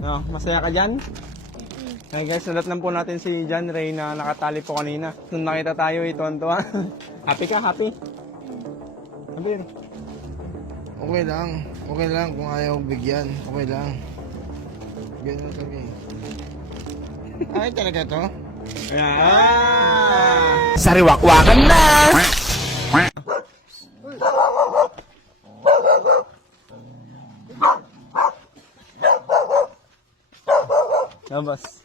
No, masaya ka dyan? Hey guys, nadatnan po natin si John Ray na nakatali po kanina. Nung nakita tayo, ito-tuwa. Happy ka? Happy? Sabi. Okay lang. Okay lang kung ayaw bigyan. Okay lang. Ganun talaga eh. Ay, talaga to? Yeah. Sariwakwakan na! Labas.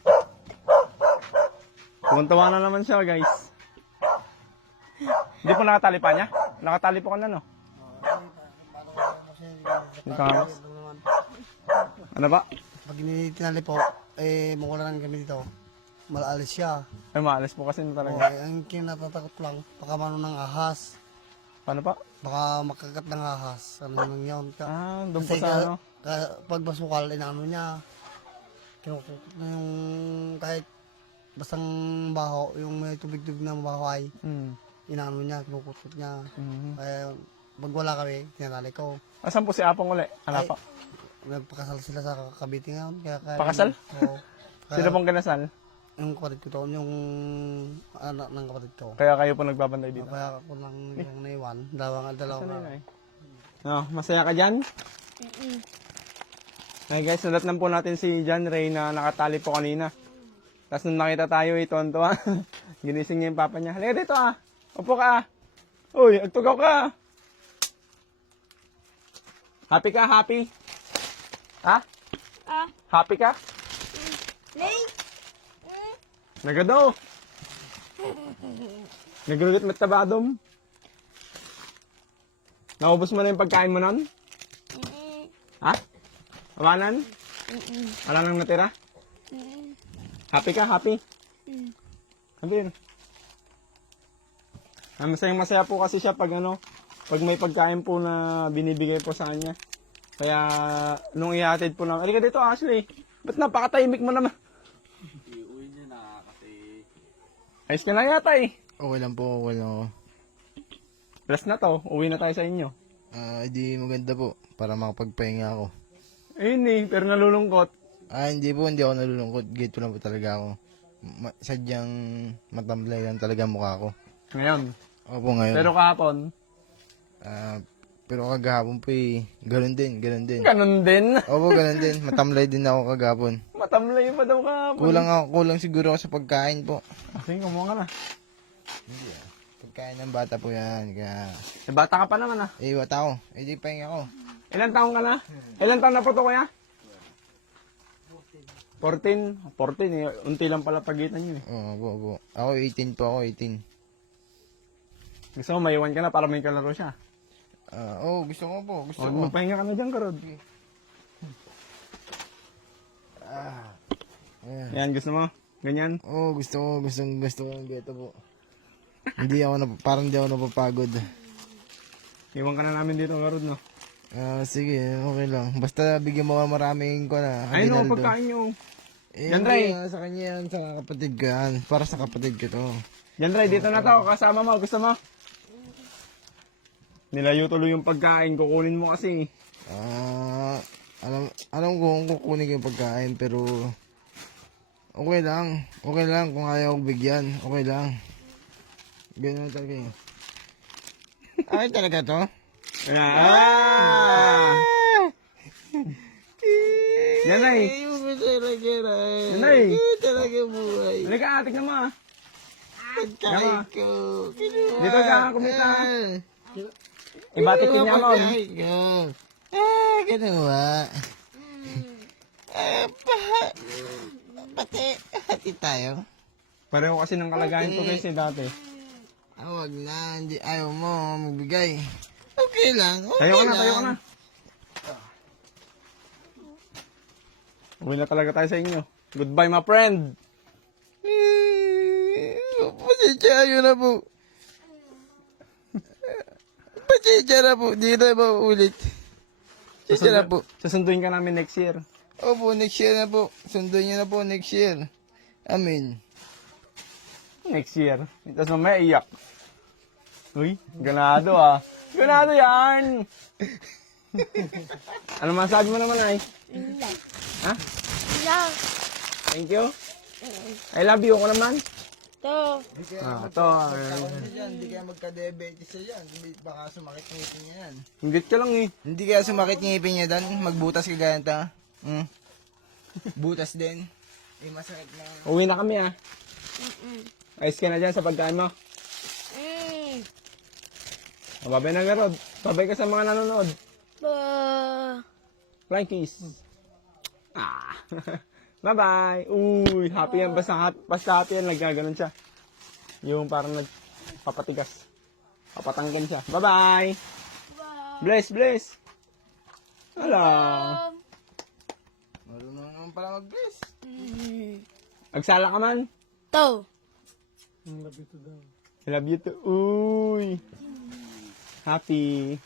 Tuwan-tuwa na naman siya, guys. Hindi po nakatali pa niya? Nakatali po ka na, no? Ikaw. Ano ba? Pag tinali po, mawala lang kami dito. Malalis siya. Ay, maalis po kasi na O, talaga. ang kinatatakot lang, baka mano ng ahas. Paano pa? Baka makagat ng ahas. Ano naman yun. Doon po Kasi sa ano? pag basukal, inaano niya. Kinukukot na yung kahit bastang baho, yung may tubig-tubig na bahay, inaano niya, kinukukot niya. Kaya pag wala kami, tinatali ko. Asan po si Apong uli? Ano Ay, pa? Nagpakasal sila sa Cavite ngayon. Kaya, Pakasal? Oo. Sino pong kinasal? Yung kapatid ko to, yung anak ng kapatid ko. Kaya kayo po nagbabantay dito. Kaya ako lang yung naiwan. Dalawa. No, masaya ka dyan? Hey guys, nadatnan po natin si John Ray na nakatali po kanina. Tapos nung nakita tayo, ito-tuwa. Ginising niya yung papa niya. Halika dito ah. Upo ka ah. Uy, agtugaw ka. Happy ka? Happy? Ha? Happy ka? Nagadaw. Nagrugit matabadom. Naubos mo na yung pagkain mo nun? Ha? Awanan? Wala nang natira? Happy ka? Happy? Sabihin. Masayang-masaya po kasi siya pag pag may pagkain po na binibigay po sa kanya. Kaya nung ihatid po namin, halika dito Ashley. Ba't napakatahimik mo naman? Iuwi niya na kasi... Ayos ka na yata eh. Okay lang po, okay lang ako. Last na to, uwi na tayo sa inyo. Hindi maganda po para makapagpahinga ako. Ayun eh, pero nalulungkot. Hindi po, hindi ako nalulungkot. Gate lang po talaga ako. Sadyang matamlay lang talaga mukha ko. Ngayon. Opo, ngayon. Pero kahapon. Pero kagahapon po ganun din. Ganon din. Opo, ganun din. Matamlay din ako kagahapon. Matamlay pa daw kahapon. Kulang siguro ako sa pagkain po. Sige, kumuha ka na. Hindi pagkain ng bata po yan. Kaya... Bata ka pa naman ah. Bata ako. Di pahinga ako. Ilan taong ka na? Ilan taong na po to kuya? 14. 14 eh. Unti lang pala pagitan nyo eh. Opo. Ako 18 po ako, 18. Gusto mo, maiwan ka na para may kalaro siya. Gusto ko po. Gusto O, ko. magpahinga ka na dyan, Karod. Yan, gusto mo? Ganyan? Gusto ko ang geto po. Parang hindi ako napapagod. Iwan ka na namin dito, Karod, no? Sige, okay lang. Basta bigyan mo maraming ko na. Ayun o, pagkain nyo. Yan, Hindi, Ray. sa kanya yan, sa kapatid ko yan. Para sa kapatid ko to. Yan, Ray, dito na to. Kasama mo. Gusto mo? Nilayo tuloy yung pagkain. Kukunin mo kasi. Alam ko kung kukunin ko yung pagkain, pero okay lang. Okay lang kung ayaw bigyan. Okay lang. Ganun talaga eh. Ay, talaga to? Yan, Ray. Yan, Ray. Talaga buhay. Halika, tignan mo ah. Pagkain ko. Dito ka, kumita. Ibatik din niya mo. Pagkain ko. Ganawa. Hati tayo. Pareho kasi ng kalagayan ko guys dati. Wag na, hindi ayaw mo magbigay. Okay lang, okay Tayo ka na, lang. tayo ka na. Uwi na talaga tayo sa inyo. Goodbye, my friend. Pasensya na po. Pasensya na po, di na maulit. Pasensya na po. Susunduin ka namin next year. Opo, next year na po. Sunduin niyo na po next year. Amen. Next year. Tapos mamaya iyak. Uy, ganado ah. Ganado yan! Ano masabi mo naman ay? Ha? na. Thank you. I love you ko naman. To. Hindi kaya Ito. hindi kaya magka-diabetes siya yan. Baka sumakit ng ngipin niya yan. Ingit ka lang eh. Hindi kaya sumakit ng ngipin niya dan. Magbutas ka ganyan ta. Butas din. Eh masakit na. Uwi na kami ah. Ayos ka na dyan sa pagkaan mo. Babay na nga Rod. Babay ka sa mga nanonood. Flying kiss. Ah. Bye-bye. Uy, happy yan. Basta happy yan. Nagkaganon siya. Yung parang nagpapatigas. Papatanggan siya. Bye-bye. Bless, bless. Hello. Marunong naman pala mag-bless. Agsala ka man. To. I love you too. Uy. Happy.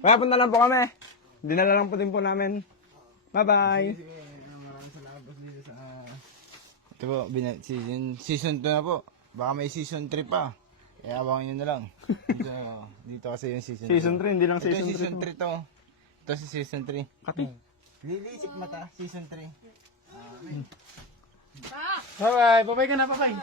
Kaya punta lang po kami. Dinala lang po din po namin. Bye-bye. Maraming salamat po dito sa... Ito po, season 2 na po. Baka may season 3 pa. Kaya abangan nyo na lang. Dito kasi yung season 3. Season 3, hindi lang Ito season yung season 3. 3 to. Ito si season 3. Kati. Lilisik mata, season 3. Bye-bye. Babay ka na, babay.